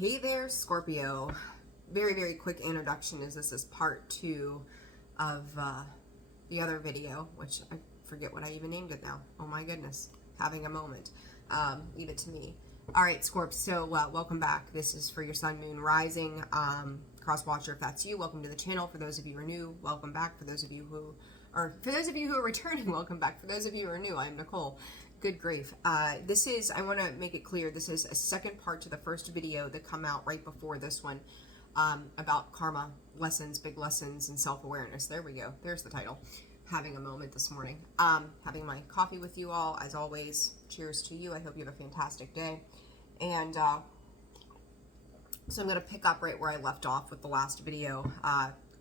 Hey there, Scorpio. Very, very quick introduction as this is part 2 of the other video, which I forget what I even named it now. Oh my goodness. Having a moment. Leave it to me. Alright, Scorp, so welcome back. This is for your Sun, Moon, Rising. Cross Watcher, if that's you, welcome to the channel. For those of you who are new, welcome back. For those of you who are returning, welcome back. For those of you who are new, I'm Nicole. Good grief. I want to make it clear, this is a second part to the first video that come out right before this one, about karma, lessons, big lessons, and self-awareness. There we go. There's the title. Having a moment this morning. Having my coffee with you all, as always. Cheers to you. I hope you have a fantastic day. And, so I'm going to pick up right where I left off with the last video.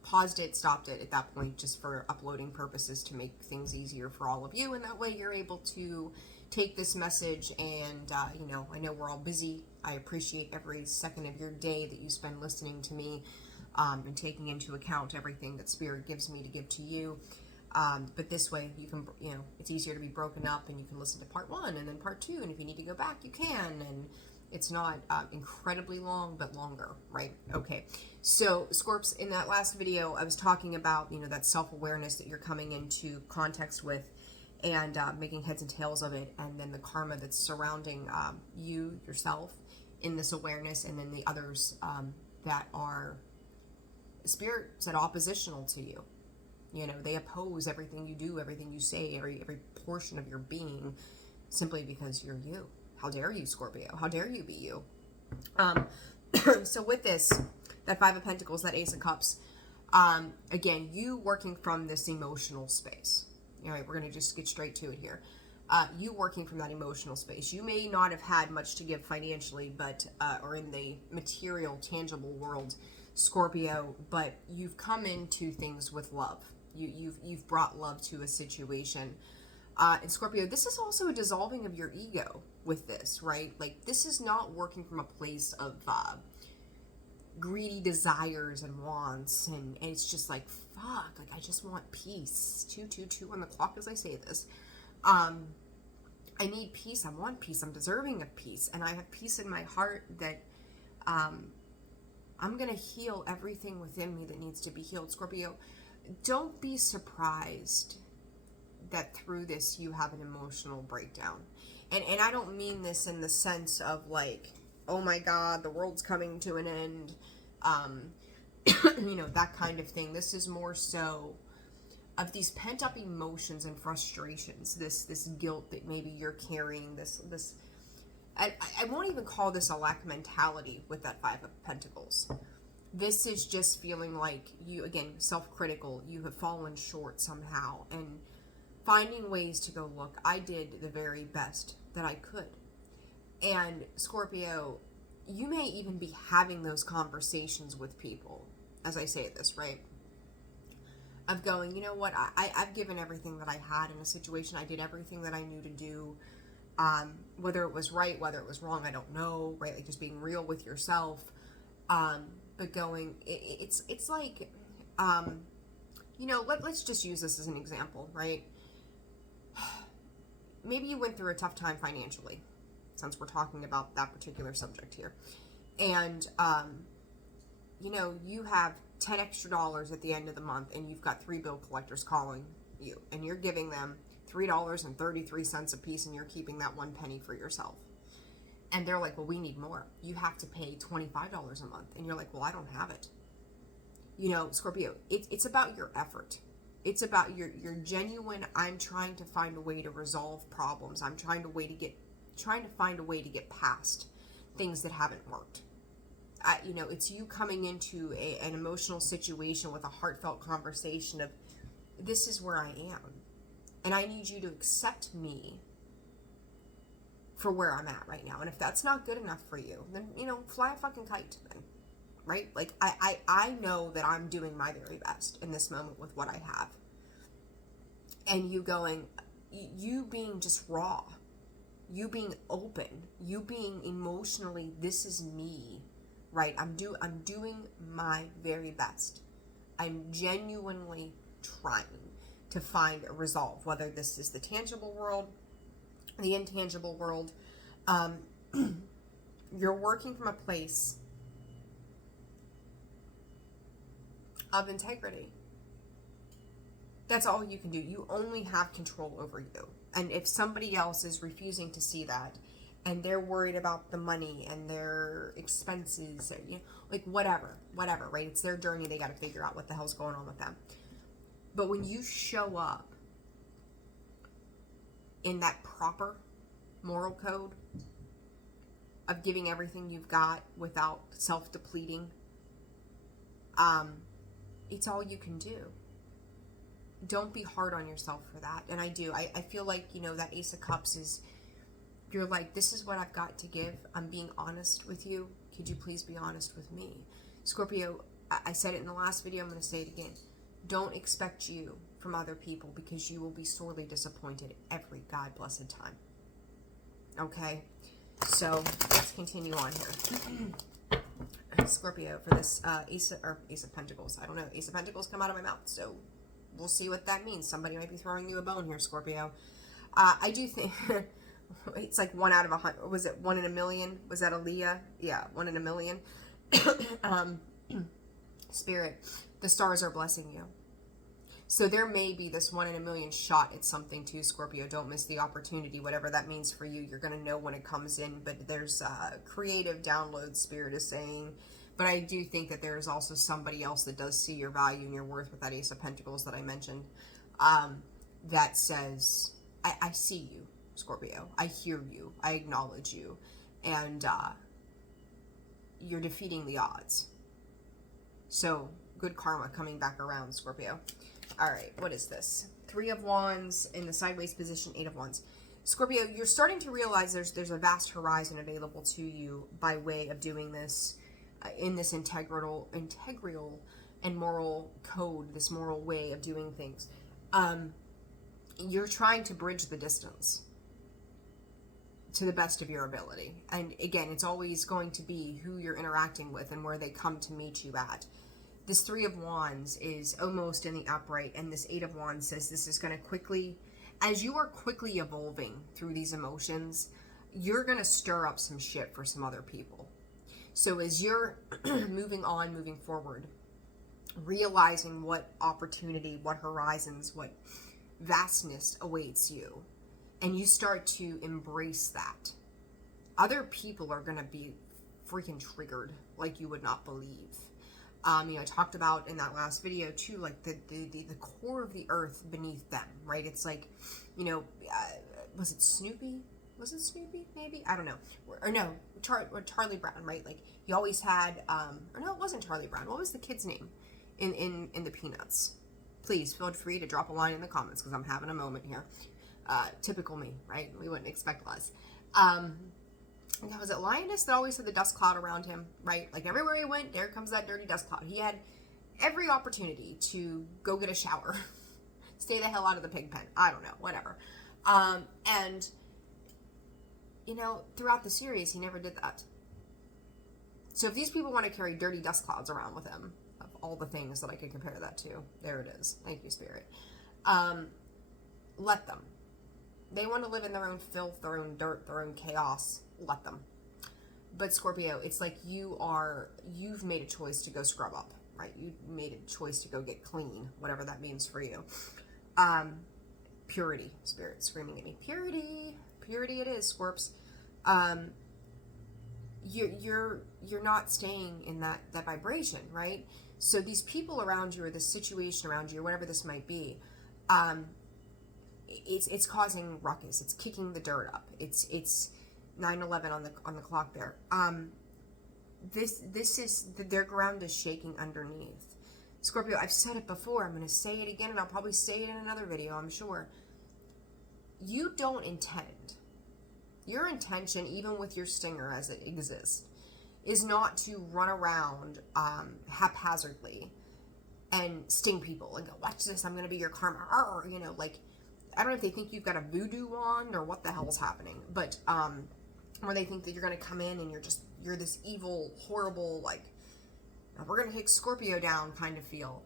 Paused it, stopped it at that point just for uploading purposes to make things easier for all of you, and that way you're able to take this message and, I know we're all busy. I appreciate every second of your day that you spend listening to me and taking into account everything that Spirit gives me to give to you. But this way you can, it's easier to be broken up and you can listen to part 1 and then part 2, and if you need to go back, you can, and it's not incredibly long, but longer, right? Okay. So, Scorps, in that last video, I was talking about, that self-awareness that you're coming into context with and making heads and tails of it, and then the karma that's surrounding you, yourself, in this awareness, and then the others that are, Spirit said, oppositional to you. They oppose everything you do, everything you say, every portion of your being, simply because you're you. How dare you, Scorpio? How dare you be you? So with this, that Five of Pentacles, that Ace of Cups, again, you working from this emotional space. All right, we're going to just get straight to it here. You working from that emotional space. You may not have had much to give financially, but or in the material, tangible world, Scorpio, but you've come into things with love. You've brought love to a situation. And Scorpio, this is also a dissolving of your ego with this, right? Like, this is not working from a place of greedy desires and wants, and it's just like, fuck, like, I just want peace. 222 on the clock as I say this. I need peace. I want peace. I'm deserving of peace. And I have peace in my heart that I'm going to heal everything within me that needs to be healed. Scorpio, don't be surprised that through this you have an emotional breakdown. And I don't mean this in the sense of like, oh my God, the world's coming to an end, that kind of thing. This is more so of these pent-up emotions and frustrations, this guilt that maybe you're carrying, I won't even call this a lack mentality with that Five of Pentacles. This is just feeling like you, again, self-critical, you have fallen short somehow, and finding ways to go, look, I did the very best that I could. And Scorpio, you may even be having those conversations with people, as I say this, right? Of going, you know what, I've given everything that I had in a situation. I did everything that I knew to do. Whether it was right, whether it was wrong, I don't know, right? Like, just being real with yourself. But going, it's like, let's just use this as an example, right? Maybe you went through a tough time financially, since we're talking about that particular subject here. And, you have $10 extra at the end of the month, and you've got 3 bill collectors calling you, and you're giving them $3.33 a piece, and you're keeping that 1 penny for yourself. And they're like, well, we need more. You have to pay $25 a month. And you're like, well, I don't have it. Scorpio, it's about your effort. It's about your genuine, I'm trying to find a way to resolve problems. I'm trying to find a way to get past things that haven't worked. It's you coming into an emotional situation with a heartfelt conversation of, this is where I am. And I need you to accept me for where I'm at right now. And if that's not good enough for you, then, fly a fucking kite then. Right? Like, I know that I'm doing my very best in this moment with what I have. And you going, you being just raw, you being open, you being emotionally, this is me, right? I'm doing my very best. I'm genuinely trying to find a resolve, whether this is the tangible world, the intangible world. You're working from a place of integrity. That's all you can do. You only have control over you. And if somebody else is refusing to see that, and they're worried about the money and their expenses, or, you know, like whatever, right? It's their journey. They got to figure out what the hell's going on with them. But when you show up in that proper moral code of giving everything you've got without self-depleting, it's all you can do. Don't be hard on yourself for that. And I feel like, you know, that Ace of Cups is, you're like, this is what I've got to give. I'm being honest with you. Could you please be honest with me? Scorpio, I said it in the last video. I'm going to say it again. Don't expect you from other people, because you will be sorely disappointed every God blessed time. Okay? So let's continue on here. Scorpio, for this Ace of Pentacles. I don't know. Ace of Pentacles come out of my mouth. So we'll see what that means. Somebody might be throwing you a bone here, Scorpio. I do think it's like 1 out of 100. Was it 1 in a million? Was that Aaliyah? Yeah, 1 in a million. Spirit, the stars are blessing you. So there may be this 1 in a million shot at something too, Scorpio. Don't miss the opportunity, whatever that means for you. You're going to know when it comes in, but there's creative download, Spirit is saying. But I do think that there is also somebody else that does see your value and your worth with that Ace of Pentacles that I mentioned, that says, I see you, Scorpio. I hear you. I acknowledge you. And you're defeating the odds. So good karma coming back around, Scorpio. All right, what is this? 3 of Wands in the sideways position, 8 of Wands. Scorpio, you're starting to realize there's a vast horizon available to you by way of doing this in this integral and moral code, this moral way of doing things. You're trying to bridge the distance to the best of your ability. And again, it's always going to be who you're interacting with and where they come to meet you at. This 3 of Wands is almost in the upright, and this 8 of Wands says this is going to quickly, as you are quickly evolving through these emotions, you're going to stir up some shit for some other people. So as you're moving on, moving forward, realizing what opportunity, what horizons, what vastness awaits you, and you start to embrace that, other people are going to be freaking triggered like you would not believe. You know, I talked about in that last video too, like the core of the earth beneath them, right? It's like, you know, was it Snoopy? Was it Snoopy? Maybe? I don't know. Or no, Charlie Brown, right? Like he always had, or no, it wasn't Charlie Brown. What was the kid's name in the Peanuts? Please feel free to drop a line in the comments because I'm having a moment here. Typical me, right? We wouldn't expect less. Was it Lioness that always had the dust cloud around him, right? Like everywhere he went, there comes that dirty dust cloud. He had every opportunity to go get a shower, stay the hell out of the pig pen. I don't know, whatever. And, you know, throughout the series, he never did that. So if these people want to carry dirty dust clouds around with them, of all the things that I could compare that to, there it is. Thank you, Spirit. Let them. They want to live in their own filth, their own dirt, their own chaos. Let them. But Scorpio, it's like you've made a choice to go scrub up, right? You made a choice to go get clean, whatever that means for you. Purity, Spirit screaming at me. Purity it is, Scorps. You're not staying in that vibration, right? So these people around you, or this situation around you, or whatever this might be, it's causing ruckus. It's kicking the dirt up. It's 9/11 on the clock there. This is their ground is shaking underneath. Scorpio, I've said it before. I'm going to say it again, and I'll probably say it in another video, I'm sure. You don't intend. Your intention, even with your stinger as it exists, is not to run around haphazardly and sting people and go, watch this, I'm going to be your karma. Arr, you know, like, I don't know if they think you've got a voodoo wand or what the hell's happening, but or they think that you're going to come in and you're this evil, horrible, like, we're going to take Scorpio down kind of feel.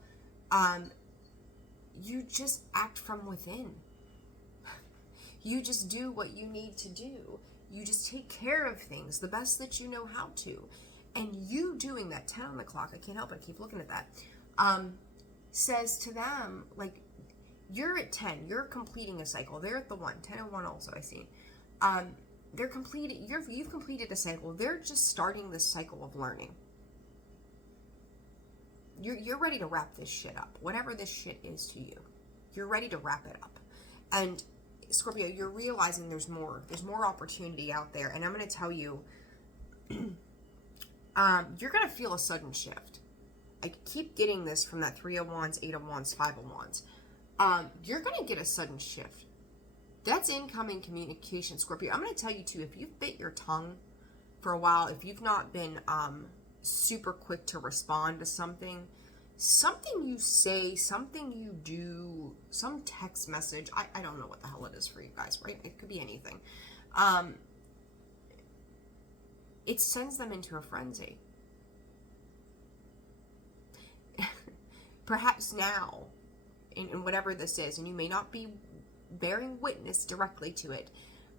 You just act from within. You just do what you need to do. You just take care of things the best that you know how to. And you doing that, 10 on the clock, I can't help it, I keep looking at that. says to them, like, you're at 10, you're completing a cycle. They're at the 1, 10 and 1 also, I see. They're completed, you've completed a cycle. They're just starting this cycle of learning. You're ready to wrap this shit up. Whatever this shit is to you, you're ready to wrap it up. And Scorpio, you're realizing there's more opportunity out there. And I'm going to tell you, you're going to feel a sudden shift. I keep getting this from that 3 of Wands, 8 of Wands, 5 of Wands. You're going to get a sudden shift. That's incoming communication, Scorpio. I'm going to tell you too, if you've bit your tongue for a while, if you've not been super quick to respond to something you say, something you do, some text message, I don't know what the hell it is for you guys, right? It could be anything. It sends them into a frenzy. Perhaps now, in whatever this is, and you may not be bearing witness directly to it,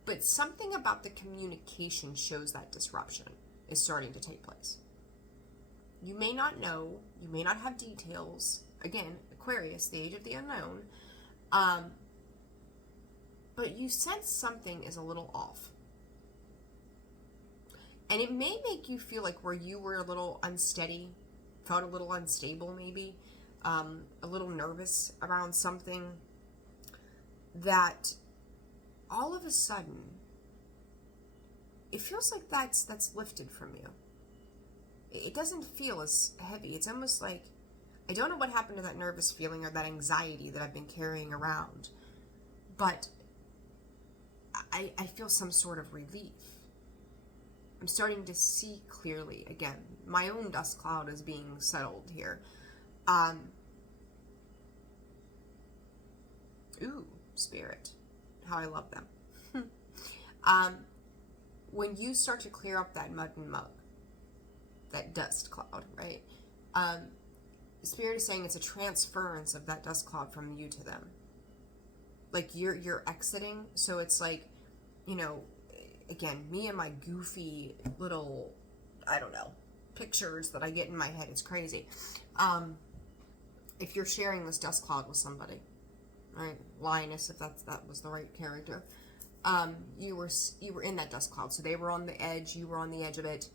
but something about the communication shows that disruption is starting to take place. You may not know, you may not have details. Again, Aquarius, the age of the unknown. But you sense something is a little off. And it may make you feel like where you were a little unsteady, felt a little unstable maybe, a little nervous around something, that all of a sudden, it feels like that's lifted from you. It doesn't feel as heavy. It's almost like, I don't know what happened to that nervous feeling or that anxiety that I've been carrying around, but I feel some sort of relief. I'm starting to see clearly again. My own dust cloud is being settled here. Ooh, Spirit. How I love them. When you start to clear up that mud and mug, that dust cloud, right? Spirit is saying it's a transference of that dust cloud from you to them. Like you're exiting, so it's like, you know, again, me and my goofy little, I don't know, pictures that I get in my head, it's crazy. If you're sharing this dust cloud with somebody, right? Linus, if that was the right character. You were in that dust cloud, so they were on the edge, you were on the edge of it.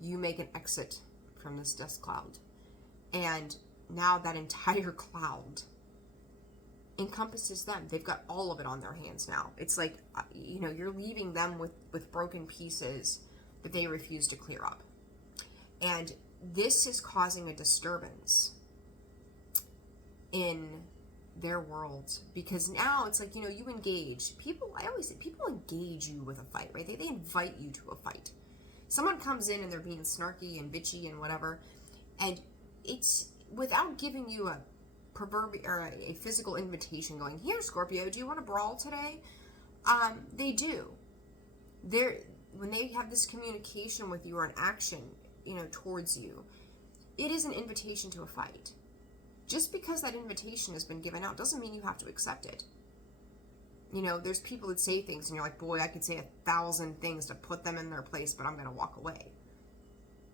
You make an exit from this dust cloud, and now that entire cloud encompasses them. They've got all of it on their hands now. It's like, you know, you're leaving them with broken pieces that they refuse to clear up, and this is causing a disturbance in their world, because now it's like, you know, you engage people. I always say people engage you with a fight, right? They invite you to a fight. Someone comes in and they're being snarky and bitchy and whatever, and it's without giving you a proverbial or a physical invitation going, here, Scorpio, do you want to brawl today? They do. When they have this communication with you or an action, you know, towards you, it is an invitation to a fight. Just because that invitation has been given out doesn't mean you have to accept it. You know, there's people that say things and you're like, boy, I could say 1,000 things to put them in their place, but I'm going to walk away.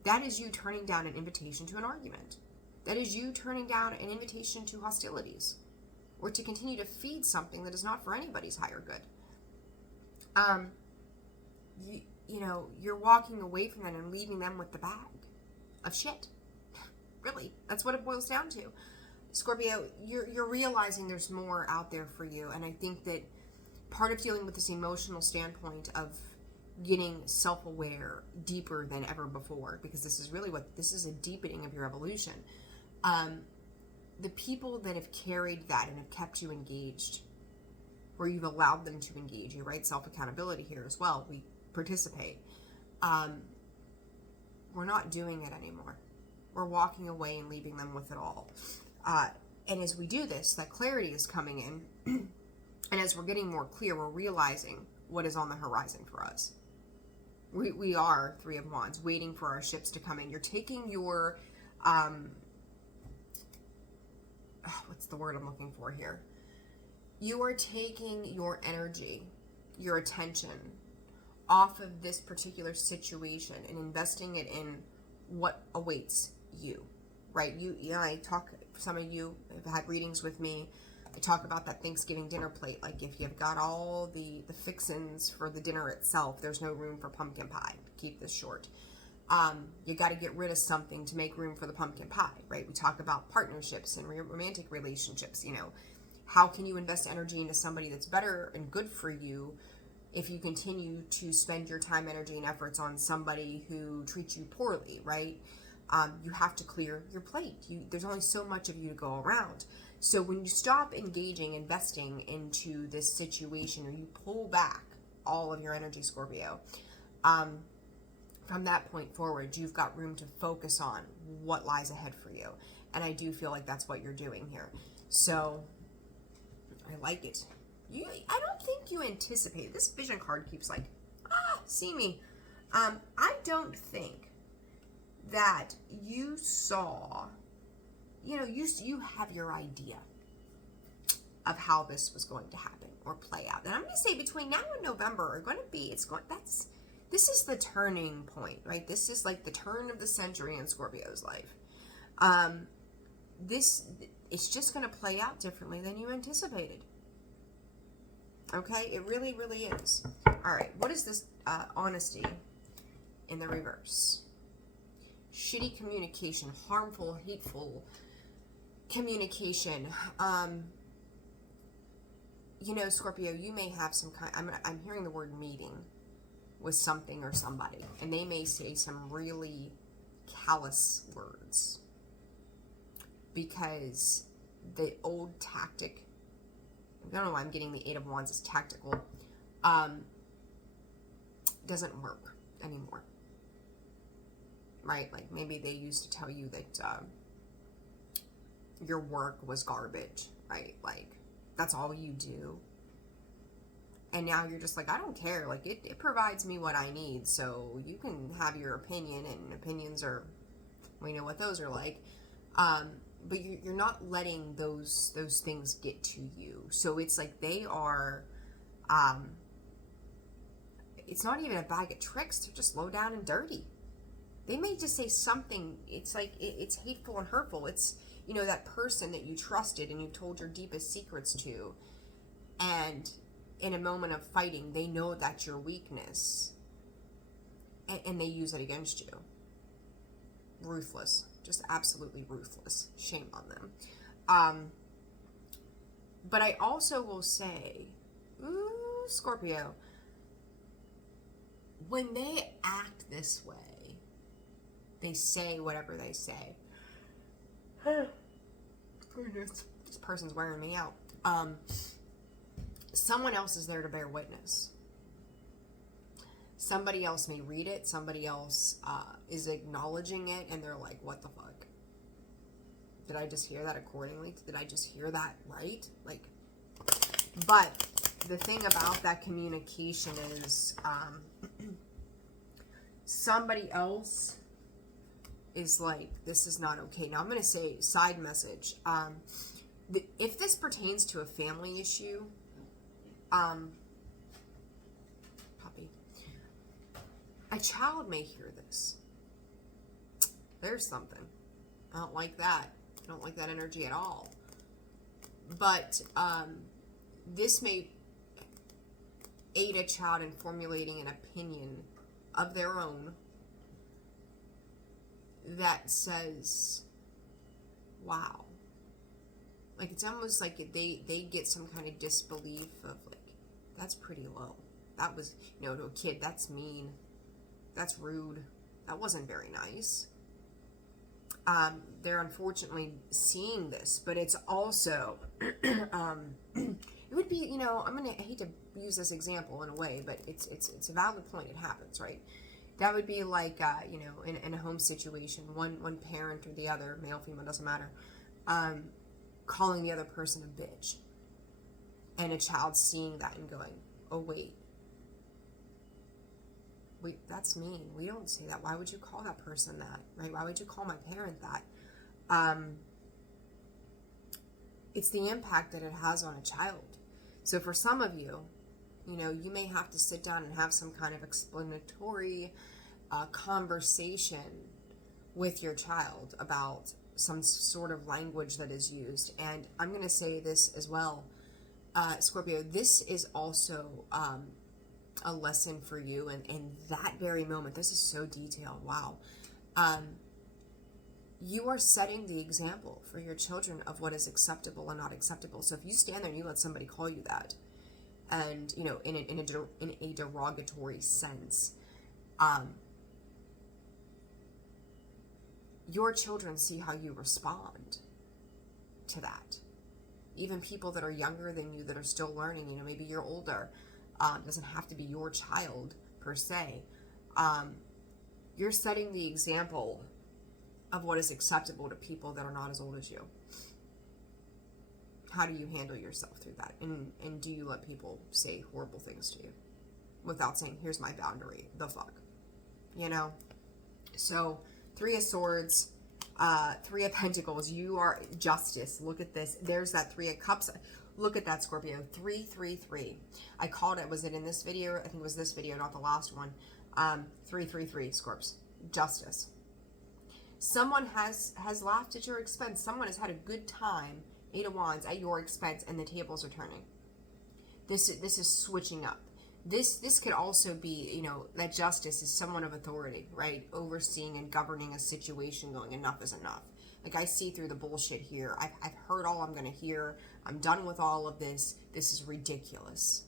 That is you turning down an invitation to an argument. That is you turning down an invitation to hostilities, or to continue to feed something that is not for anybody's higher good. You know, you're walking away from that and leaving them with the bag of shit. Really, that's what it boils down to. Scorpio, you're realizing there's more out there for you, and I think that part of dealing with this emotional standpoint of getting self-aware deeper than ever before, because this is a deepening of your evolution. The people that have carried that and have kept you engaged, where you've allowed them to engage you, right? Self-accountability here as well. We participate. We're not doing it anymore. We're walking away and leaving them with it all. And as we do this, that clarity is coming in. And as we're getting more clear, we're realizing what is on the horizon for us. We are 3 of Wands, waiting for our ships to come in. You're taking your, what's the word I'm looking for here? You are taking your energy, your attention off of this particular situation and investing it in what awaits you, right? I talk, some of you have had readings with me. I talk about that Thanksgiving dinner plate. Like if you've got all the fixins for the dinner itself, there's no room for pumpkin pie. Keep this short. You got to get rid of something to make room for the pumpkin pie, right? We talk about partnerships and romantic relationships. How can you invest energy into somebody that's better and good for you if you continue to spend your time, energy, and efforts on somebody who treats you poorly, right? You have to clear your plate. There's only so much of you to go around. So when you stop engaging, investing into this situation, or you pull back all of your energy, Scorpio, from that point forward, you've got room to focus on what lies ahead for you. And I do feel like that's what you're doing here. So I like it. I don't think you anticipate. This vision card keeps like, see me. I don't think that you saw, you have your idea of how this was going to happen or play out. And I'm going to say between now and November are going to be, this is the turning point, right? This is like the turn of the century in Scorpio's life. It's just going to play out differently than you anticipated. Okay? It really, really is. All right. What is this honesty in the reverse? Shitty communication, harmful, hateful communication. Scorpio, you may have some kind, I'm hearing the word meeting with something or somebody, and they may say some really callous words because the old tactic, I don't know why I'm getting the Eight of Wands is tactical, doesn't work anymore, right? Like maybe they used to tell you that your work was garbage, right? Like that's all you do. And now you're just like, I don't care. Like it provides me what I need. So you can have your opinion, and opinions are, we know what those are like. But you're not letting those things get to you. So it's like they are, it's not even a bag of tricks. They're just low down and dirty. They may just say something. It's like, it's hateful and hurtful. It's, that person that you trusted and you told your deepest secrets to. And in a moment of fighting, they know that's your weakness. And they use it against you. Ruthless. Just absolutely ruthless. Shame on them. But I also will say, Scorpio, when they act this way, they say whatever they say. Goodness, this person's wearing me out. Someone else is there to bear witness. Somebody else may read it. Somebody else is acknowledging it, and they're like, what the fuck? Did I just hear that accordingly? Did I just hear that right? Like, but the thing about that communication is somebody else is like, this is not okay. Now I'm going to say side message. If this pertains to a family issue, puppy, a child may hear this. There's something. I don't like that. I don't like that energy at all. But this may aid a child in formulating an opinion of their own that says, wow. Like, it's almost like they get some kind of disbelief of, like, that's pretty low. That was, to a kid, that's mean. That's rude. That wasn't very nice. They're unfortunately seeing this, but it's also, it would be, I hate to use this example in a way, but it's a valid point. It happens, right? That would be like, in a home situation, one parent or the other, male, female, doesn't matter, calling the other person a bitch, and a child seeing that and going, oh wait, that's mean. We don't say that. Why would you call that person that, right? Why would you call my parent that? It's the impact that it has on a child. So for some of you, you may have to sit down and have some kind of explanatory conversation with your child about some sort of language that is used. And I'm going to say this as well, Scorpio, this is also a lesson for you. And in that very moment, this is so detailed. Wow. You are setting the example for your children of what is acceptable and not acceptable. So if you stand there and you let somebody call you that, and, you know, in a derogatory sense, your children see how you respond to that. Even people that are younger than you, that are still learning, you know, maybe you're older, doesn't have to be your child per se. You're setting the example of what is acceptable to people that are not as old as you. How do you handle yourself through that? And do you let people say horrible things to you without saying, here's my boundary, the fuck? You know? So, 3 of Swords, 3 of Pentacles, you are justice. Look at this. There's that 3 of Cups. Look at that, Scorpio. 3, 3, 3. I called it, was it in this video? I think it was this video, not the last one. 3, 3, 3, Scorps. Justice. Someone has laughed at your expense. Someone has had a good time, 8 of Wands, at your expense, and the tables are turning. This is switching up. This could also be, you know, that justice is someone of authority, right? Overseeing and governing a situation, going, enough is enough. Like, I see through the bullshit here. I've heard all I'm going to hear. I'm done with all of this. This is ridiculous.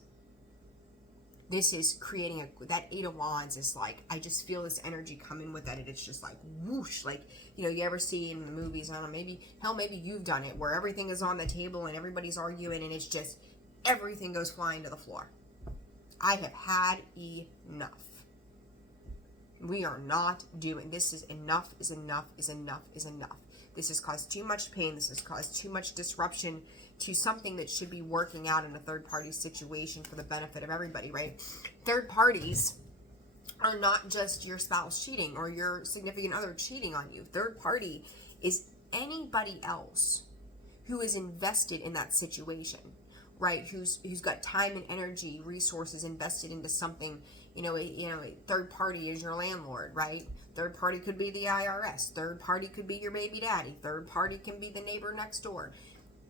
This is creating that 8 of Wands is like, I just feel this energy coming with that, and it's just like whoosh. Like, you know, you ever see in the movies, I don't know, maybe you've done it, where everything is on the table and everybody's arguing, and it's just, everything goes flying to the floor. I have had enough. We are not doing, this is enough is enough is enough is enough. This has caused too much pain. This has caused too much disruption to something that should be working out in a third-party situation for the benefit of everybody, right? Third parties are not just your spouse cheating or your significant other cheating on you. Third party is anybody else who is invested in that situation, right? Who's got time and energy, resources invested into something. A third party is your landlord, right? Third party could be the IRS. Third party could be your baby daddy. Third party can be the neighbor next door.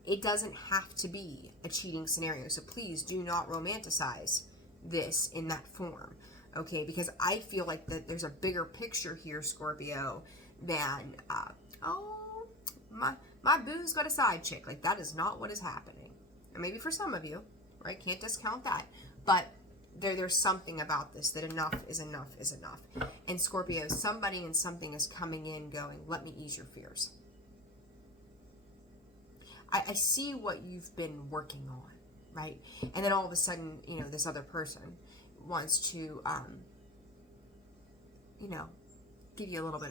It doesn't have to be a cheating scenario. So please do not romanticize this in that form, okay? Because I feel like that there's a bigger picture here, Scorpio, than, my boo's got a side chick. Like, that is not what is happening. And maybe for some of you, right? Can't discount that. But there's something about this, that enough is enough is enough. And Scorpio, somebody and something is coming in going, let me ease your fears. I see what you've been working on, right? And then all of a sudden, this other person wants to, give you a little bit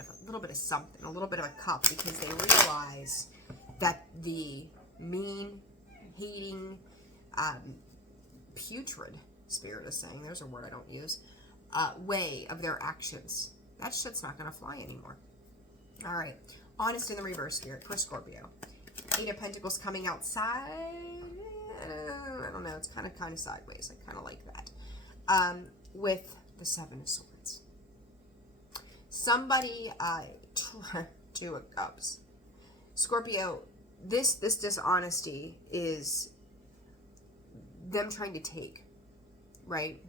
of something, a little bit of a cup, because they realize that the mean, hating, putrid, Spirit is saying, there's a word I don't use, way of their actions, that shit's not going to fly anymore. All right. Honest in the reverse, Spirit, for Scorpio. 8 of Pentacles coming outside. I don't know. It's kind of sideways. I kind of like that. With the 7 of Swords. Somebody, 2 of Cups. Scorpio, this dishonesty is them trying to take, right?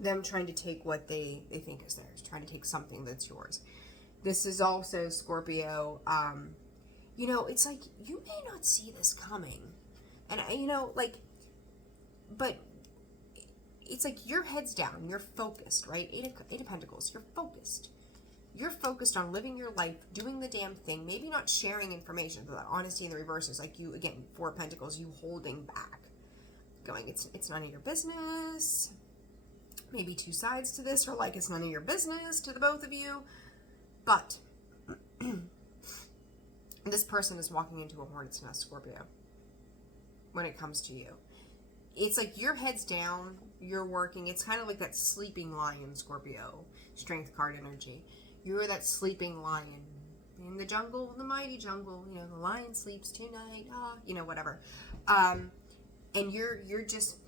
Them trying to take what they think is theirs, trying to take something that's yours. This is also, Scorpio, it's like, you may not see this coming. And, but it's like your head's down, you're focused, right? 8 of Pentacles, you're focused. You're focused on living your life, doing the damn thing, maybe not sharing information, but that honesty in the reverse is like you, again, 4 of Pentacles, you holding back. Going, it's none of your business. Maybe 2 sides to this, or like, it's none of your business to the both of you. But this person is walking into a hornet's nest, Scorpio, when it comes to you. It's like your head's down, you're working. It's kind of like that sleeping lion, Scorpio, strength card energy. You're that sleeping lion in the jungle, the mighty jungle. The lion sleeps tonight, whatever. And you're just,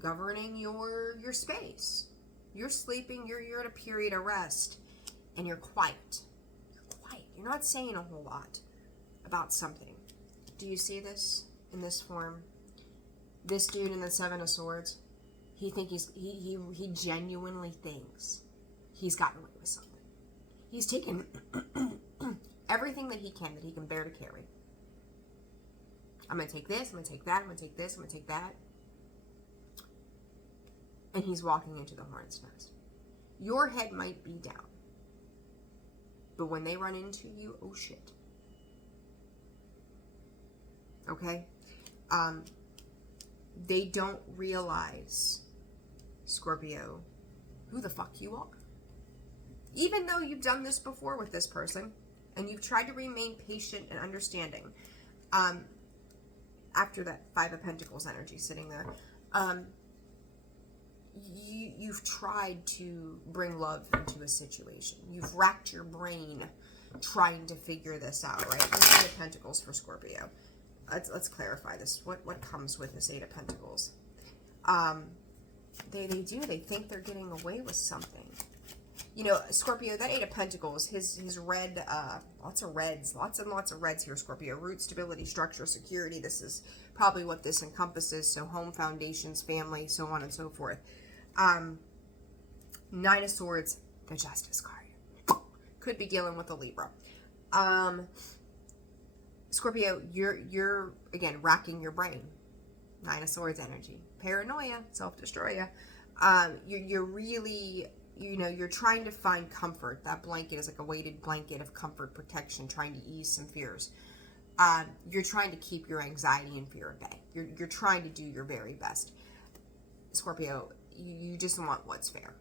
governing your space. You're sleeping, you're at a period of rest, and you're quiet. You're quiet. You're not saying a whole lot about something. Do you see this in this form? This dude in the Seven of Swords, he genuinely thinks he's gotten away with something. He's taken everything that he can bear to carry. I'm going to take this, I'm going to take that, I'm going to take this, I'm going to take that. And he's walking into the hornet's nest. Your head might be down. But when they run into you, oh shit. Okay? They don't realize, Scorpio, who the fuck you are. Even though you've done this before with this person, and you've tried to remain patient and understanding, after that Five of Pentacles energy sitting there, you've tried to bring love into a situation. You've racked your brain trying to figure this out, right? The Eight of Pentacles for Scorpio. Let's clarify this. What comes with this Eight of Pentacles? They think they're getting away with something. You know, Scorpio, that Eight of Pentacles, his red, lots of reds, lots and lots of reds here, Scorpio. Root, stability, structure, security. This is probably what this encompasses. So home, foundations, family, so on and so forth. Nine of Swords, the Justice card. Could be dealing with a Libra. Scorpio, you're again racking your brain. Nine of Swords energy. Paranoia, self-destroy ya. You're really, you know, you're trying to find comfort. That blanket is like a weighted blanket of comfort, protection, trying to ease some fears. You're trying to keep your anxiety and fear at bay. You're trying to do your very best. Scorpio, you just want what's fair.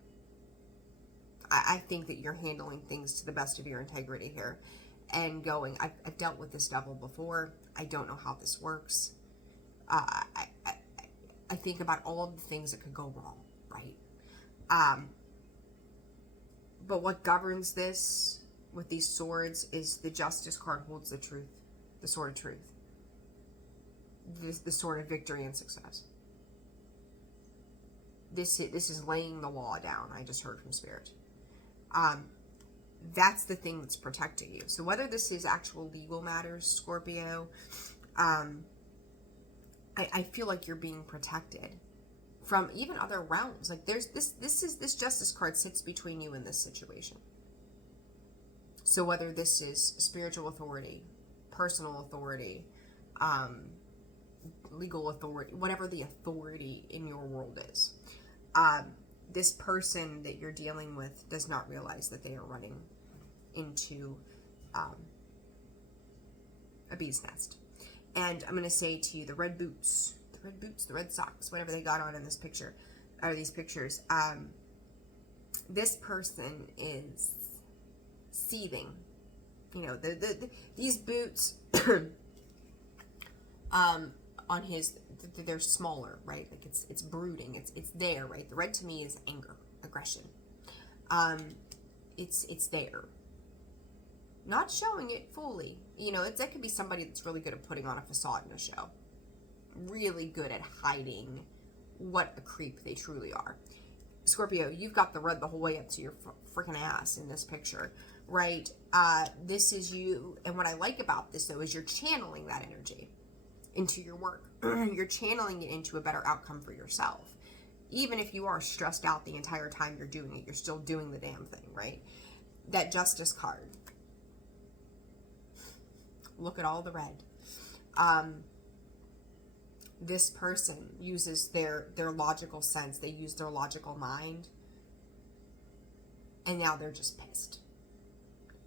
I think that you're handling things to the best of your integrity here. And going, I've dealt with this devil before. I don't know how this works. I think about all of the things that could go wrong, right? But what governs this with these swords is the Justice card holds the truth, the sword of truth, the sword of victory and success. This is laying the law down. I just heard from Spirit. That's the thing that's protecting you. So whether this is actual legal matters, Scorpio, I feel like you're being protected from even other realms. Like there's this Justice card sits between you and this situation. So whether this is spiritual authority, personal authority, legal authority, whatever the authority in your world is, this person that you're dealing with does not realize that they are running into a bee's nest. And I'm going to say to you, the red boots, the red socks, whatever they got on in this picture, or these pictures, this person is seething. You know, these boots on his, they're smaller, right? Like it's brooding, it's there, right? The red to me is anger, aggression. It's there. Not showing it fully. You know, that could be somebody that's really good at putting on a facade in a show. Really good at hiding what a creep they truly are. Scorpio, you've got the red the whole way up to your freaking ass in this picture, right? This is you, and what I like about this, though, is you're channeling that energy into your work. You're channeling it into a better outcome for yourself. Even if you are stressed out the entire time you're doing it, you're still doing the damn thing, right? That Justice card. Look at all the red. This person uses their logical sense. They use their logical mind. And now they're just pissed.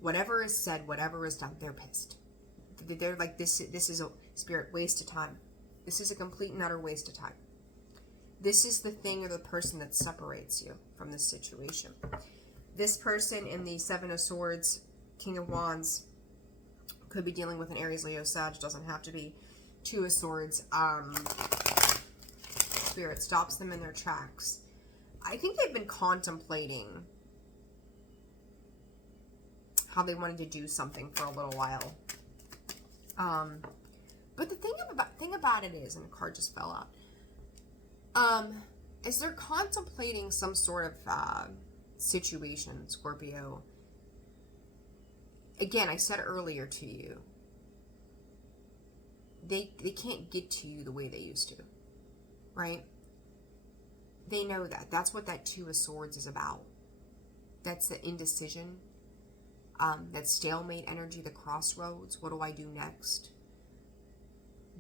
Whatever is said, whatever is done, they're pissed. They're like, this is a Spirit waste of time. This is a complete and utter waste of time. This is the thing or the person that separates you from this situation. This person in the Seven of Swords, King of Wands, could be dealing with an Aries, Leo, Sag. Doesn't have to be. Two of Swords. Spirit stops them in their tracks. I think they've been contemplating how they wanted to do something for a little while. But the thing about it is, and the card just fell out, is they're contemplating some sort of situation, Scorpio. again, I said earlier to you, they can't get to you the way they used to, right? They know that. That's what that Two of Swords is about. That's the indecision, that stalemate energy, the crossroads. What do I do next?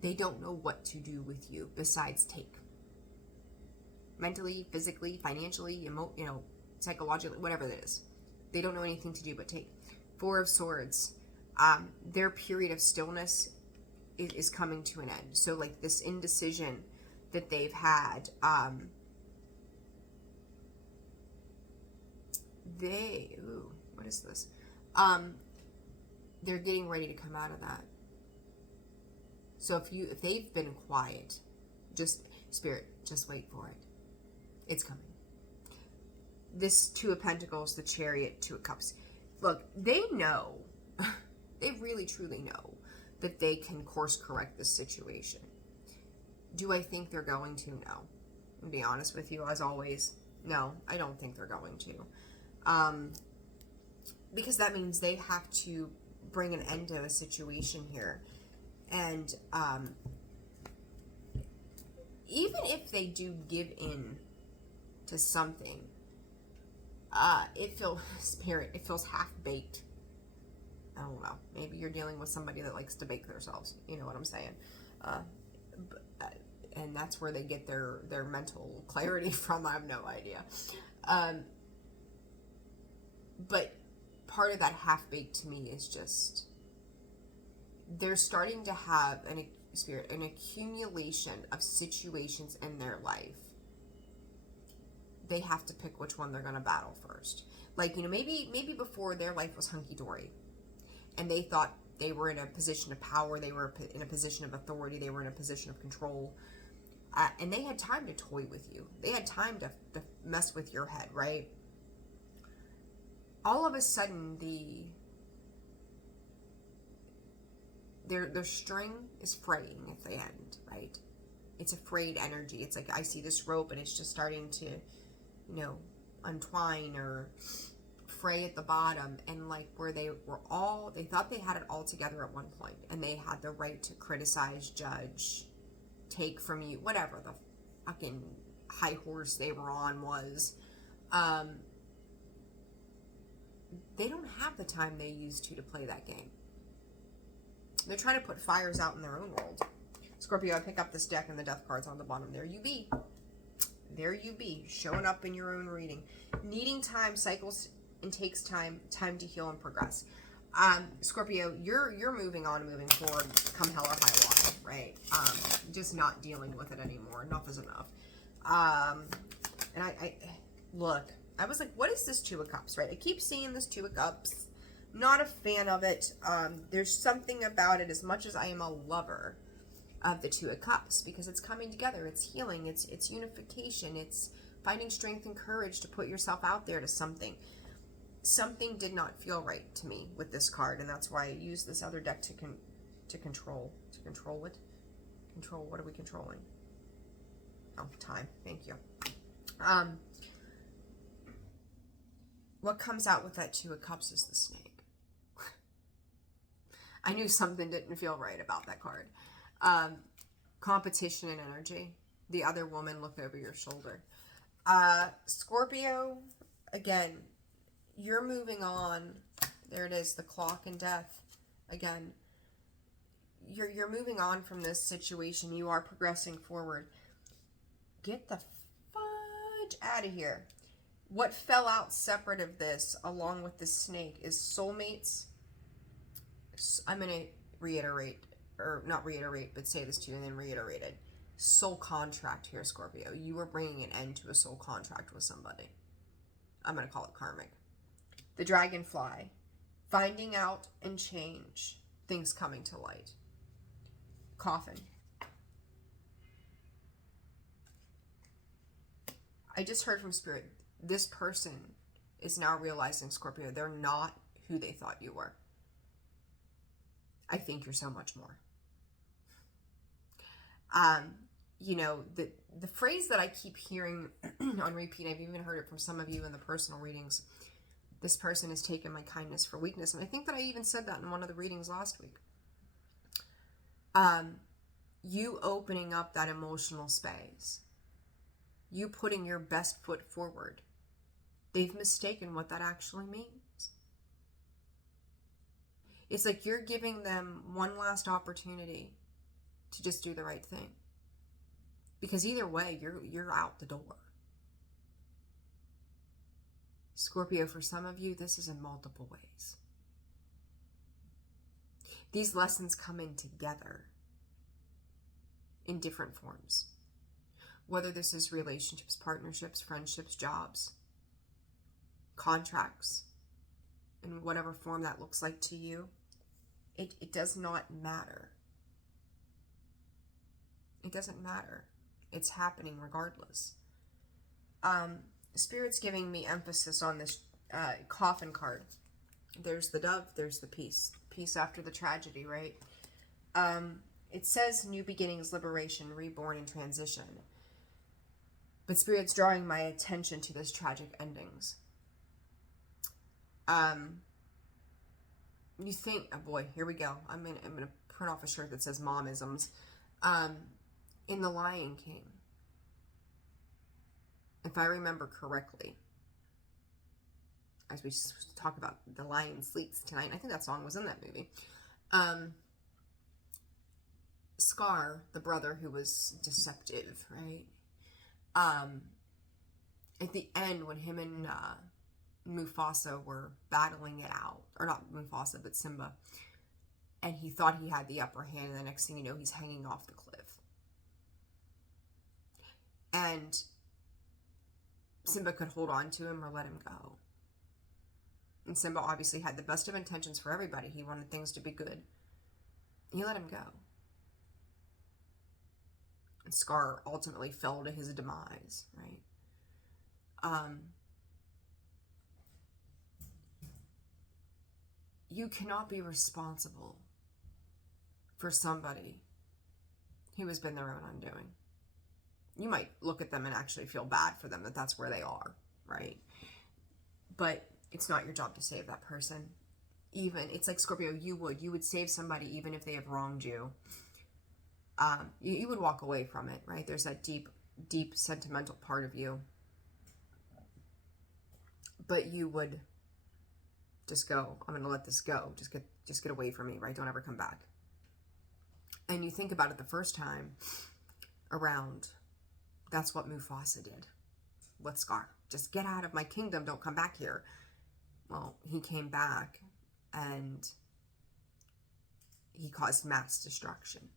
They don't know what to do with you besides take. Mentally, physically, financially, psychologically, whatever it is. They don't know anything to do but take. Four of Swords. Their period of stillness is coming to an end. So like this indecision that they've had, what is this? They're getting ready to come out of that. So if they've been quiet, Spirit, just wait for it. It's coming. This Two of Pentacles, the Chariot, Two of Cups. Look, they know, they really truly know that they can course correct this situation. Do I think they're going to? No. To be honest with you, as always, no, I don't think they're going to. Because that means they have to bring an end to a situation here. And even if they do give in to something, it feels half-baked. I don't know. Maybe you're dealing with somebody that likes to bake themselves. You know what I'm saying? And that's where they get their mental clarity from. I have no idea. But part of that half-baked to me is just, they're starting to have an accumulation of situations in their life. They have to pick which one they're going to battle first. Like, maybe before their life was hunky-dory and they thought they were in a position of power, they were in a position of authority, they were in a position of control, and they had time to toy with you. They had time to mess with your head, right? All of a sudden, their string is fraying if they end, right? It's a frayed energy. It's like, I see this rope and it's just starting to, untwine or fray at the bottom. And like where they thought they had it all together at one point, and they had the right to criticize, judge, take from you, whatever the fucking high horse they were on was. They don't have the time they used to play that game. They're trying to put fires out in their own world. Scorpio, I pick up this deck and the death card's on the bottom. There you be. There you be. Showing up in your own reading. Needing time, cycles, and takes time to heal and progress. Scorpio, you're moving on, moving forward, come hell or high water, right? Just not dealing with it anymore. Enough is enough. And I look, I was like, what is this Two of Cups, right? I keep seeing this Two of Cups. Not a fan of it. There's something about it, as much as I am a lover of the Two of Cups, because it's coming together, it's healing, it's unification, it's finding strength and courage to put yourself out there to something. Something did not feel right to me with this card, and that's why I use this other deck to control it. Control, what are we controlling? Oh, time. Thank you. What comes out with that Two of Cups is the snake. I knew something didn't feel right about that card. Competition and energy. The other woman looked over your shoulder. Scorpio, again, you're moving on. There it is, the clock and death. Again, you're moving on from this situation. You are progressing forward. Get the fudge out of here. What fell out separate of this, along with the snake, is soulmates. I'm going to reiterate, or not reiterate, but say this to you and then reiterate it. Soul contract here, Scorpio. You are bringing an end to a soul contract with somebody. I'm going to call it karmic. The dragonfly. Finding out and change. Things coming to light. Coffin. I just heard from Spirit. This person is now realizing, Scorpio, they're not who they thought you were. I think you're so much more. The phrase that I keep hearing on repeat, I've even heard it from some of you in the personal readings, This person has taken my kindness for weakness. And I think that I even said that in one of the readings last week. You opening up that emotional space, you putting your best foot forward, they've mistaken what that actually means. It's like you're giving them one last opportunity to just do the right thing. Because either way, you're out the door. Scorpio, for some of you, this is in multiple ways. These lessons come in together in different forms. Whether this is relationships, partnerships, friendships, jobs, contracts, in whatever form that looks like to you, it does not matter. It doesn't matter. It's happening regardless. Spirit's giving me emphasis on this coffin card. There's the dove, there's the peace. Peace after the tragedy, right? It says new beginnings, liberation, reborn, and transition. But Spirit's drawing my attention to this tragic endings. You think, oh boy, here we go. I'm gonna print off a shirt that says momisms. In The Lion King, if I remember correctly, as we talk about the lion sleeps tonight, I think that song was in that movie. Scar, the brother who was deceptive, right? At the end, when him and Mufasa were battling it out, or not Mufasa, but Simba, and he thought he had the upper hand, and the next thing you know, he's hanging off the cliff. And Simba could hold on to him or let him go. And Simba obviously had the best of intentions for everybody. He wanted things to be good. He let him go. And Scar ultimately fell to his demise, right? You cannot be responsible for somebody who has been their own undoing. You might look at them and actually feel bad for them that that's where they are, right? But it's not your job to save that person. Even, it's like Scorpio, you would save somebody even if they have wronged you. You would walk away from it, right? There's that deep, deep sentimental part of you. But you would just go, I'm going to let this go. Just get away from me, right? Don't ever come back. And you think about it the first time around, that's what Mufasa did with Scar. Just get out of my kingdom. Don't come back here. Well, he came back and he caused mass destruction.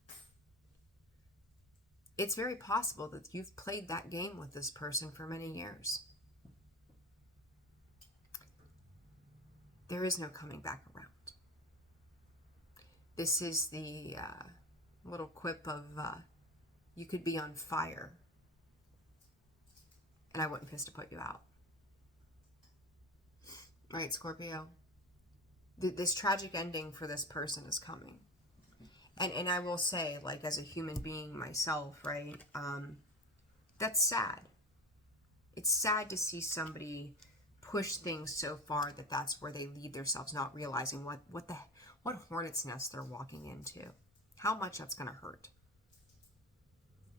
It's very possible that you've played that game with this person for many years. There is no coming back around. This is the little quip of you could be on fire and I wouldn't piss to put you out. Right, Scorpio? This tragic ending for this person is coming. And I will say, like, as a human being myself, right, that's sad. It's sad to see somebody push things so far that that's where they lead themselves, not realizing what hornet's nest they're walking into. How much that's going to hurt.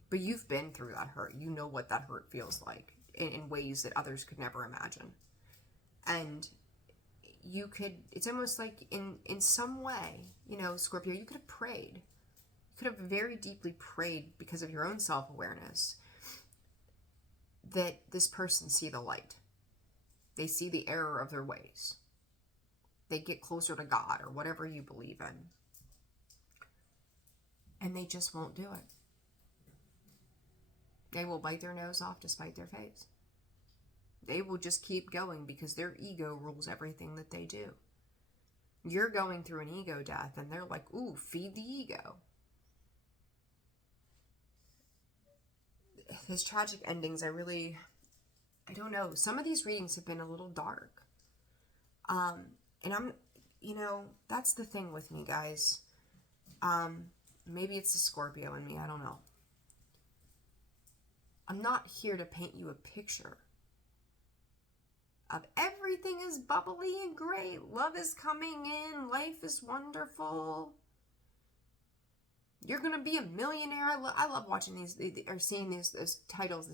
But you've been through that hurt. You know what that hurt feels like in ways that others could never imagine. And you could, it's almost like in some way, you know, Scorpio, you could have prayed. You could have very deeply prayed because of your own self-awareness that this person see the light. They see the error of their ways. They get closer to God or whatever you believe in. And they just won't do it. They will bite their nose off to spite their face. They will just keep going because their ego rules everything that they do. You're going through an ego death and they're like, ooh, feed the ego. His tragic endings, I don't know. Some of these readings have been a little dark. And I'm, you know, that's the thing with me, guys. Maybe it's the Scorpio in me. I don't know. I'm not here to paint you a picture of everything is bubbly and great. Love is coming in. Life is wonderful. You're going to be a millionaire. I love watching these or seeing those titles.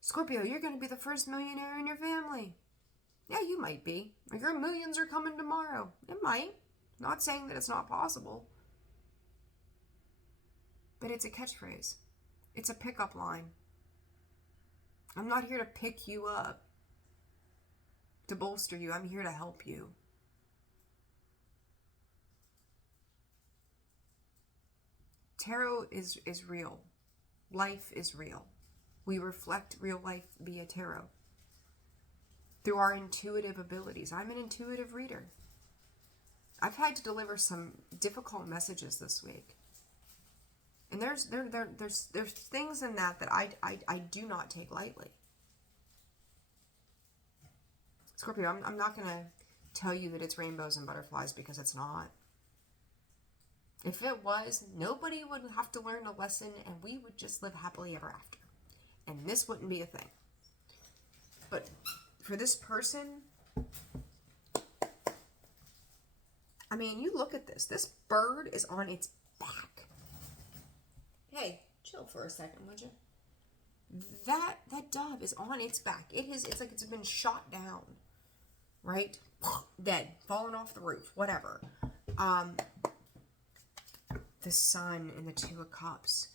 Scorpio, you're going to be the first millionaire in your family. Yeah, you might be. Or your millions are coming tomorrow. It might. Not saying that it's not possible. But it's a catchphrase. It's a pickup line. I'm not here to pick you up, to bolster you. I'm here to help you. Tarot is real. Life is real. We reflect real life via tarot. Through our intuitive abilities. I'm an intuitive reader. I've had to deliver some difficult messages this week. And there's things in that I do not take lightly. Scorpio, I'm not going to tell you that it's rainbows and butterflies, because it's not. If it was, nobody would have to learn a lesson and we would just live happily ever after. And this wouldn't be a thing. But for this person, I mean, you look at this. This bird is on its back. Hey, chill for a second, would you? That dove is on its back. It's like it's been shot down. Right? Dead. Fallen off the roof. Whatever. The Sun and the Two of Cups.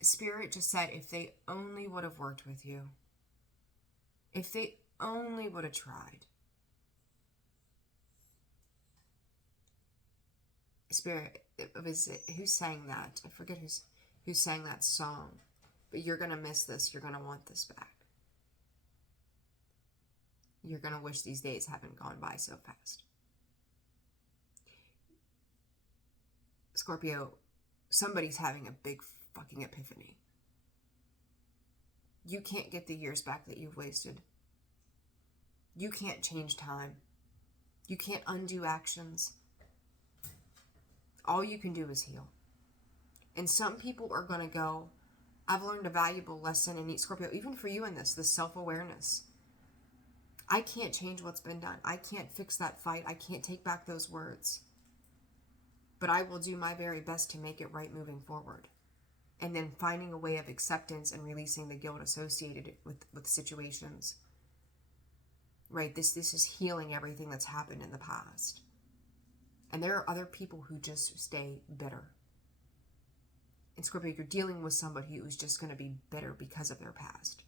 Spirit just said, if they only would have worked with you. If they only would have tried. Spirit, who sang that? I forget who sang that song. But you're going to miss this. You're going to want this back. You're going to wish these days haven't gone by so fast. Scorpio, somebody's having a big fucking epiphany. You can't get the years back that you've wasted. You can't change time. You can't undo actions. All you can do is heal. And some people are going to go, I've learned a valuable lesson in Scorpio, even for you in this self-awareness. I can't change what's been done. I can't fix that fight. I can't take back those words. But I will do my very best to make it right moving forward. And then finding a way of acceptance and releasing the guilt associated with situations. Right? This is healing everything that's happened in the past. And there are other people who just stay bitter. And Scorpio, you're dealing with somebody who's just going to be bitter because of their past.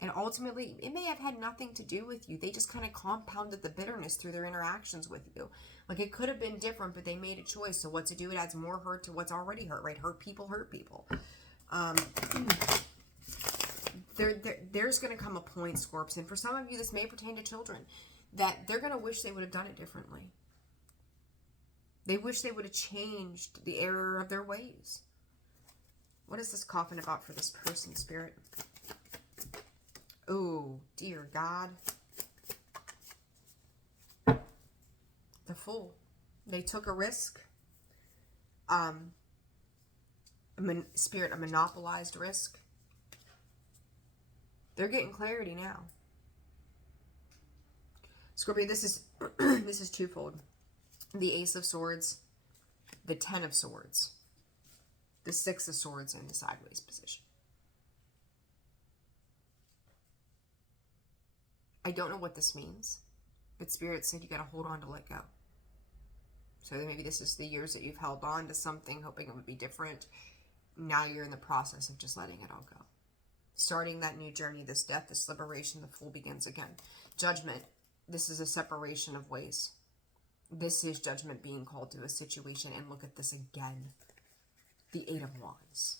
And ultimately, it may have had nothing to do with you. They just kind of compounded the bitterness through their interactions with you. Like, it could have been different, but they made a choice. So what to do? It adds more hurt to what's already hurt, right? Hurt people hurt people. There's going to come a point, Scorps, and for some of you, this may pertain to children, that they're going to wish they would have done it differently. They wish they would have changed the error of their ways. What is this coffin about for this person, Spirit? Oh, dear God. The Fool. They took a risk. Spirit, a monopolized risk. They're getting clarity now. Scorpio, this is this is twofold. The Ace of Swords, the Ten of Swords, the Six of Swords in the sideways position. I don't know what this means, but Spirit said you got to hold on to let go. So maybe this is the years that you've held on to something, hoping it would be different. Now you're in the process of just letting it all go. Starting that new journey, this death, this liberation, the Fool begins again. Judgment, this is a separation of ways. This is judgment being called to a situation, and look at this again. The Eight of Wands.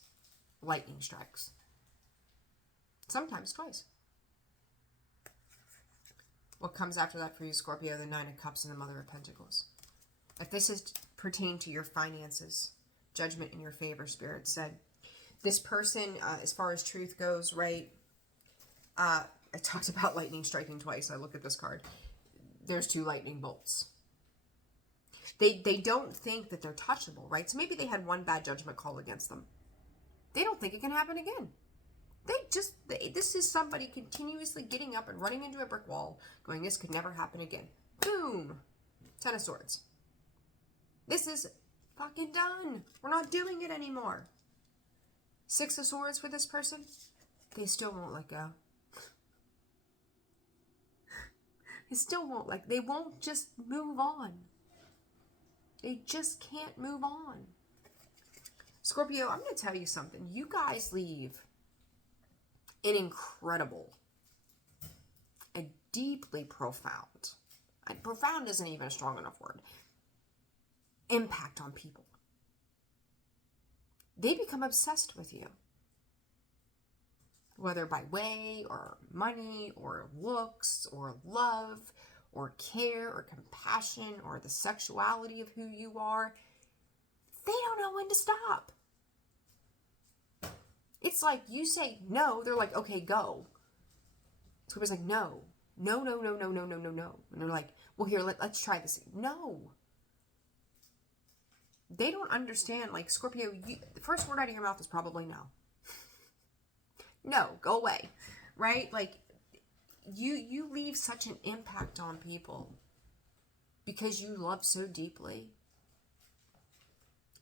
Lightning strikes. Sometimes twice. What comes after that for you, Scorpio? The Nine of Cups and the Mother of Pentacles. If this is pertain to your finances, judgment in your favor, Spirit said. This person, as far as truth goes, right? I talked about lightning striking twice. I look at this card. There's two lightning bolts. They don't think that they're touchable, right? So maybe they had one bad judgment call against them. They don't think it can happen again. This is somebody continuously getting up and running into a brick wall, going, this could never happen again. Boom. 10 of Swords. This is fucking done. We're not doing it anymore. 6 of Swords for this person. They still won't let go. They won't just move on. They just can't move on. Scorpio, I'm going to tell you something. You guys leave an incredible, a deeply profound, and profound isn't even a strong enough word, impact on people. They become obsessed with you. Whether by way or money or looks or love or care or compassion or the sexuality of who you are, they don't know when to stop. It's like you say no, they're like, okay, go. Scorpio's like, no. No. And they're like, well, here, let's try this. No. They don't understand, like, Scorpio, the first word out of your mouth is probably no. No, go away, right? Like, you leave such an impact on people because you love so deeply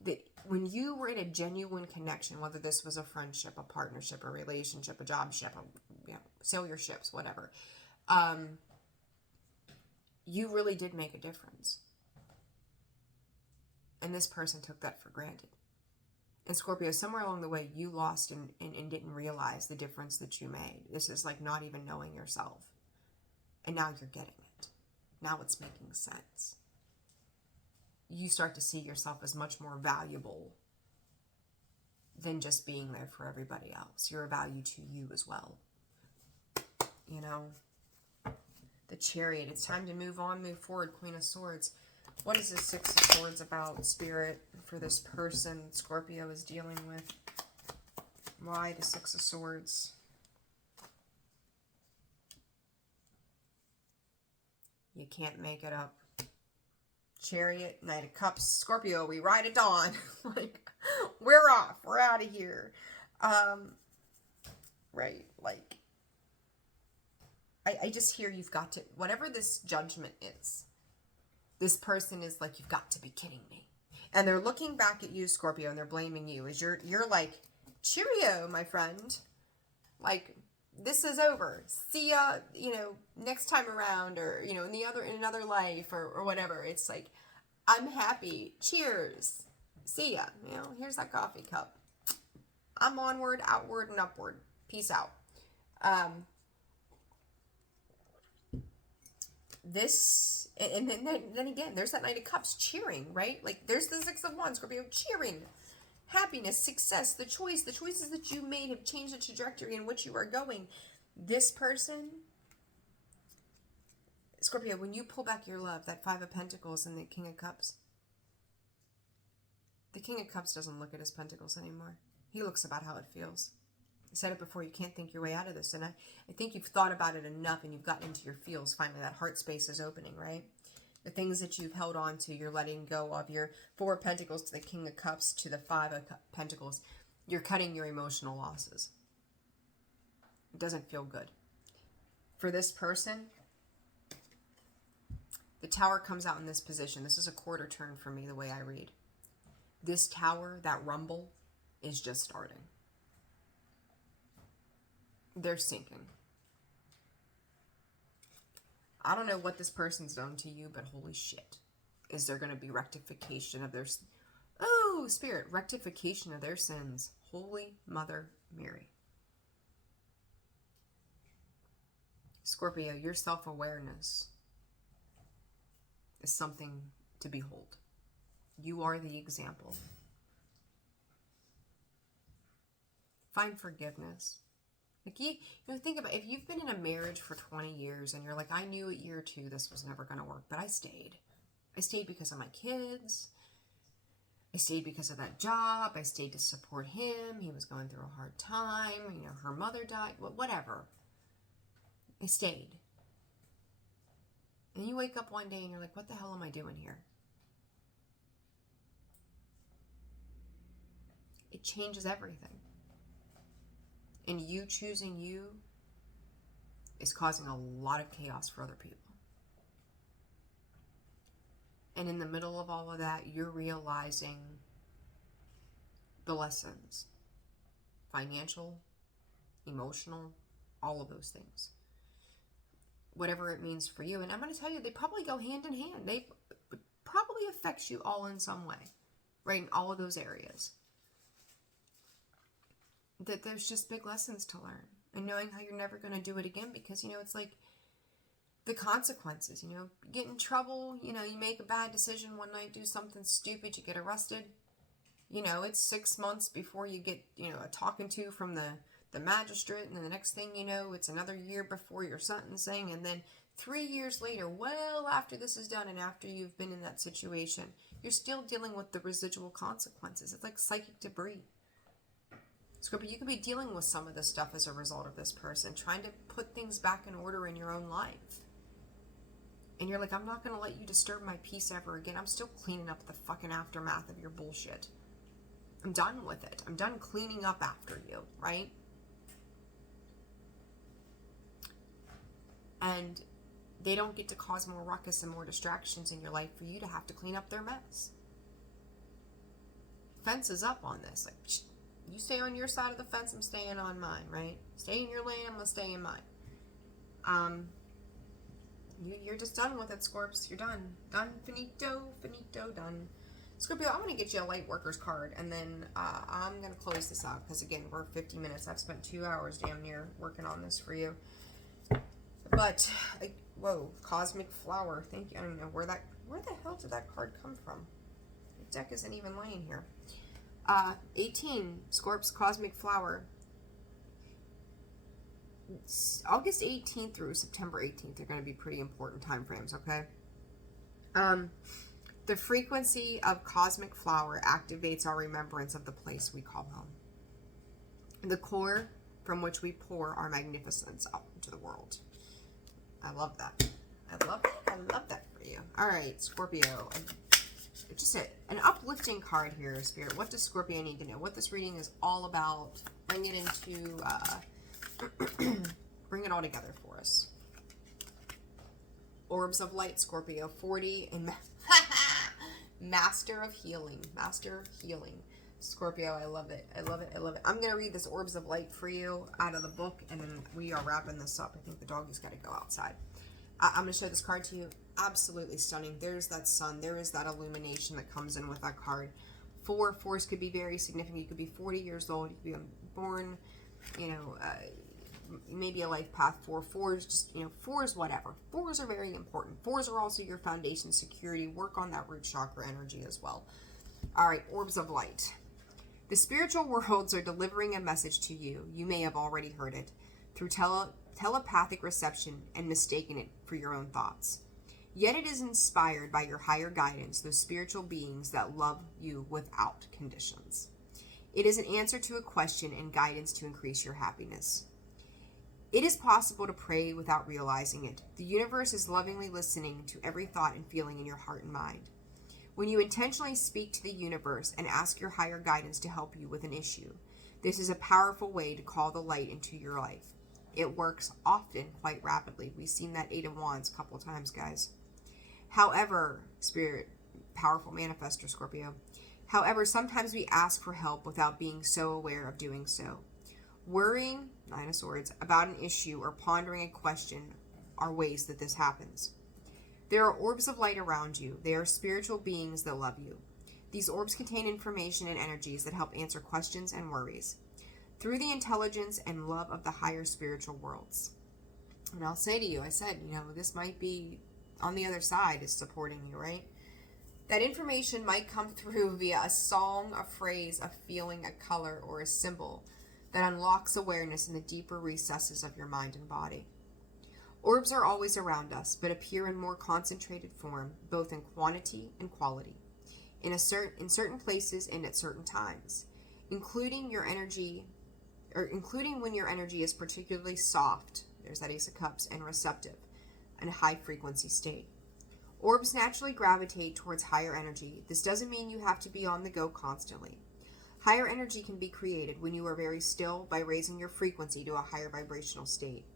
that when you were in a genuine connection, whether this was a friendship, a partnership, a relationship, a job ship, sail your ships, whatever, you really did make a difference. And this person took that for granted. And Scorpio, somewhere along the way, you lost and didn't realize the difference that you made. This is like not even knowing yourself. And now you're getting it. Now it's making sense. You start to see yourself as much more valuable than just being there for everybody else. You're a value to you as well. You know, the Chariot. It's time to move on, move forward. Queen of Swords. What is the 6 of Swords about, Spirit, for this person Scorpio is dealing with? Why the 6 of Swords? You can't make it up. Chariot, Knight of Cups. Scorpio, we ride at dawn. Like, we're off. We're out of here. Right, like, I just hear you've got to, whatever this judgment is, this person is like, you've got to be kidding me. And they're looking back at you, Scorpio, and they're blaming you. As you're like, cheerio, my friend. Like, this is over. See ya, next time around, or, in another life, or whatever. It's like, I'm happy. Cheers. See ya. Here's that coffee cup. I'm onward, outward, and upward. Peace out. This, and then again, there's that Knight of Cups cheering, right? Like, there's the 6 of Wands, Scorpio, cheering. Happiness, success, the choices that you made have changed the trajectory in which you are going. This person, Scorpio, when you pull back your love, that 5 of Pentacles and the King of Cups, the King of Cups doesn't look at his pentacles anymore. He looks about how it feels. I said it before, you can't think your way out of this. And I think you've thought about it enough and you've gotten into your feels. Finally, that heart space is opening, right? The things that you've held on to, you're letting go of. Your 4 of Pentacles to the King of Cups to the 5 of Pentacles. You're cutting your emotional losses. It doesn't feel good. For this person, the Tower comes out in this position. This is a quarter turn for me, the way I read. This Tower, that rumble, is just starting. They're sinking. I don't know what this person's done to you, but holy shit. Is there going to be rectification of their... Oh, Spirit, rectification of their sins. Holy Mother Mary. Scorpio, your self-awareness is something to behold. You are the example. Find forgiveness. Like, think about it. If you've been in a marriage for 20 years and you're like, I knew at year 2 this was never going to work, but I stayed. I stayed because of my kids. I stayed because of that job. I stayed to support him. He was going through a hard time. Her mother died. Whatever. I stayed. And you wake up one day and you're like, what the hell am I doing here? It changes everything. And you choosing you is causing a lot of chaos for other people. And in the middle of all of that, you're realizing the lessons. Financial, emotional, all of those things. Whatever it means for you. And I'm going to tell you, they probably go hand in hand. They probably affects you all in some way. Right? In all of those areas. That there's just big lessons to learn. And knowing how you're never going to do it again. Because, it's like the consequences, you get in trouble, you make a bad decision one night, do something stupid, you get arrested. It's 6 months before you get, a talking to from the magistrate, and then the next thing you know, it's another year before your sentencing, and then 3 years later, well after this is done and after you've been in that situation, you're still dealing with the residual consequences. It's like psychic debris. Scorpio, you could be dealing with some of this stuff as a result of this person, trying to put things back in order in your own life. And you're like, I'm not going to let you disturb my peace ever again. I'm still cleaning up the fucking aftermath of your bullshit. I'm done with it. I'm done cleaning up after you, right? And they don't get to cause more ruckus and more distractions in your life for you to have to clean up their mess. Fence is up on this. Like, you stay on your side of the fence, I'm staying on mine, right? Stay in your lane, I'm going to stay in mine. You're just done with it, Scorps. You're done. Done. Finito. Done. Scorpio, I'm going to get you a light worker's card, and then I'm going to close this out, because again, we're 50 minutes. I've spent 2 hours damn near working on this for you. But, whoa, Cosmic Flower. Thank you. I don't know where the hell did that card come from? The deck isn't even laying here. 18, Scorps, Cosmic Flower. August 18th through September 18th are going to be pretty important time frames, okay? The frequency of Cosmic Flower activates our remembrance of the place we call home. The core from which we pour our magnificence out into the world. I love that. I love that for you. All right, Scorpio. Just an uplifting card here, Spirit. What does Scorpio need to know? What this reading is all about. Bring it into... bring it all together for us. Orbs of Light, Scorpio, 40, and Master of Healing. Master of Healing. Scorpio, I love it. I love it. I love it. I'm going to read this Orbs of Light for you out of the book, and then we are wrapping this up. I think the doggy's got to go outside. I'm going to show this card to you. Absolutely stunning. There's that sun. There is that illumination that comes in with that card. Fours could be very significant. You could be 40 years old. You could be born, maybe a life path for fours, just, fours, whatever. Fours are very important. Fours are also your foundation, security. Work on that root chakra energy as well. All right, Orbs of Light. The spiritual worlds are delivering a message to you. You may have already heard it through telepathic reception and mistaken it for your own thoughts. Yet it is inspired by your higher guidance, those spiritual beings that love you without conditions. It is an answer to a question and guidance to increase your happiness. It is possible to pray without realizing it. The universe is lovingly listening to every thought and feeling in your heart and mind. When you intentionally speak to the universe and ask your higher guidance to help you with an issue, this is a powerful way to call the light into your life. It works often quite rapidly. We've seen that 8 of Wands a couple times, guys. However, Spirit, powerful manifestor, Scorpio. However, sometimes we ask for help without being so aware of doing so. Worrying, 9 of Swords, about an issue or pondering a question are ways that this happens. There are orbs of light around you. They are spiritual beings that love you. These orbs contain information and energies that help answer questions and worries through the intelligence and love of the higher spiritual worlds. And I'll say to you, I said, this might be on the other side is supporting you, right? That information might come through via a song, a phrase, a feeling, a color, or a symbol that unlocks awareness in the deeper recesses of your mind and body. Orbs are always around us, but appear in more concentrated form, both in quantity and quality, in certain places and at certain times, including when your energy is particularly soft, there's that Ace of Cups, and receptive, and a high frequency state. Orbs naturally gravitate towards higher energy. This doesn't mean you have to be on the go constantly. Higher energy can be created when you are very still by raising your frequency to a higher vibrational state.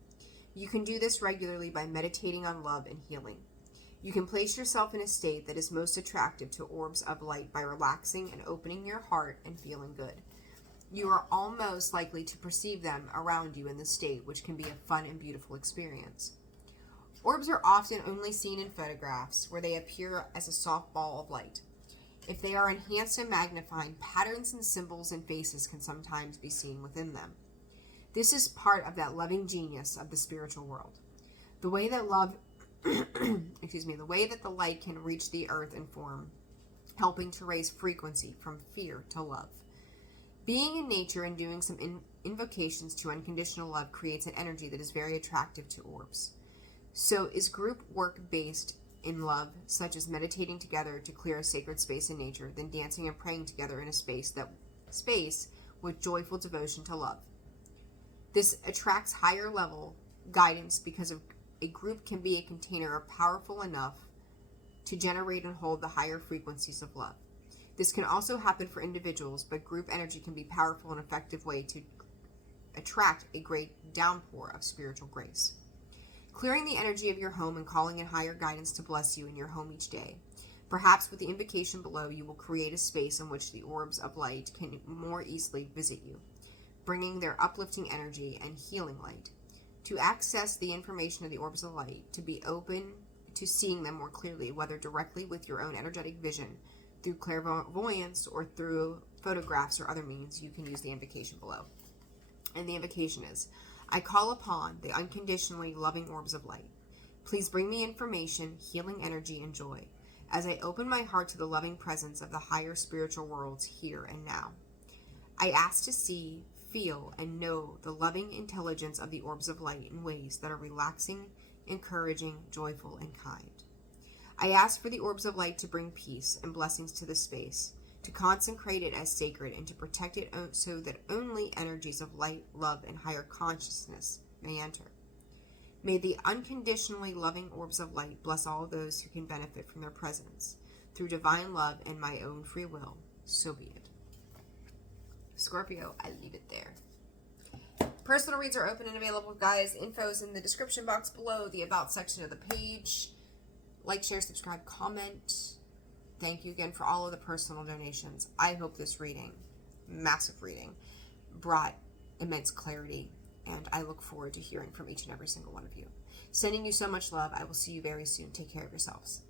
You can do this regularly by meditating on love and healing. You can place yourself in a state that is most attractive to orbs of light by relaxing and opening your heart and feeling good. You are almost likely to perceive them around you in this state, which can be a fun and beautiful experience. Orbs are often only seen in photographs, where they appear as a soft ball of light. If they are enhanced and magnified, patterns and symbols and faces can sometimes be seen within them. This is part of that loving genius of the spiritual world. The way that the way that the light can reach the earth in form, helping to raise frequency from fear to love. Being in nature and doing some invocations to unconditional love creates an energy that is very attractive to orbs. So is group work based in love, such as meditating together to clear a sacred space in nature, then dancing and praying together in a space with joyful devotion to love. This attracts higher level guidance because a group can be a container powerful enough to generate and hold the higher frequencies of love. This can also happen for individuals, but group energy can be a powerful and effective way to attract a great downpour of spiritual grace. Clearing the energy of your home and calling in higher guidance to bless you in your home each day. Perhaps with the invocation below, you will create a space in which the orbs of light can more easily visit you, bringing their uplifting energy and healing light. To access the information of the orbs of light, to be open to seeing them more clearly, whether directly with your own energetic vision, through clairvoyance, or through photographs or other means, you can use the invocation below. And the invocation is, I call upon the unconditionally loving orbs of light. Please bring me information, healing energy, and joy as I open my heart to the loving presence of the higher spiritual worlds here and now. I ask to see, feel, and know the loving intelligence of the orbs of light in ways that are relaxing, encouraging, joyful, and kind. I ask for the orbs of light to bring peace and blessings to this space, to consecrate it as sacred, and to protect it so that only energies of light, love, and higher consciousness may enter. May the unconditionally loving orbs of light bless all those who can benefit from their presence, through divine love and my own free will. So be it. Scorpio, I leave it there. Personal reads are open and available, guys. Info is in the description box below, the About section of the page. Like, share, subscribe, comment. Thank you again for all of the personal donations. I hope this reading, massive reading, brought immense clarity, and I look forward to hearing from each and every single one of you. Sending you so much love. I will see you very soon. Take care of yourselves.